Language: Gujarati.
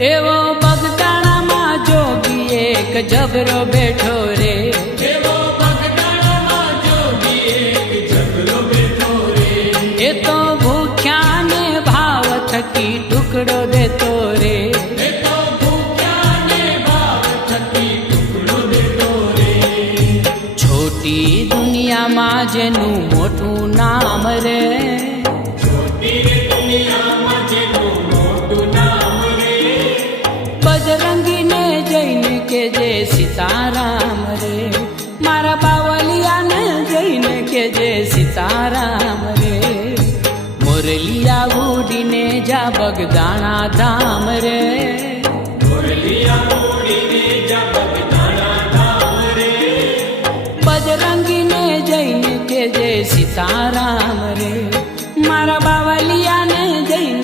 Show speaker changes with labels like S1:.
S1: એવો બગદાણામાં જોગી એક જબરો બેઠો રે. એ તો ભૂખ્યાને ભાવ થકી ટુકડો દેતો રે. છોટી દુનિયામાં જેનું મોટું નામ રે. જઈને કેજે સીતારામ રે. મારા બાવલિયાને જઈને કેજે સીતારામ રે. મોરલિયા ઉડીને જા બગદાણા ધામ રે. મોરલિયા ઉડીને બજરંગીને જઈને કેજે સીતારામ રે.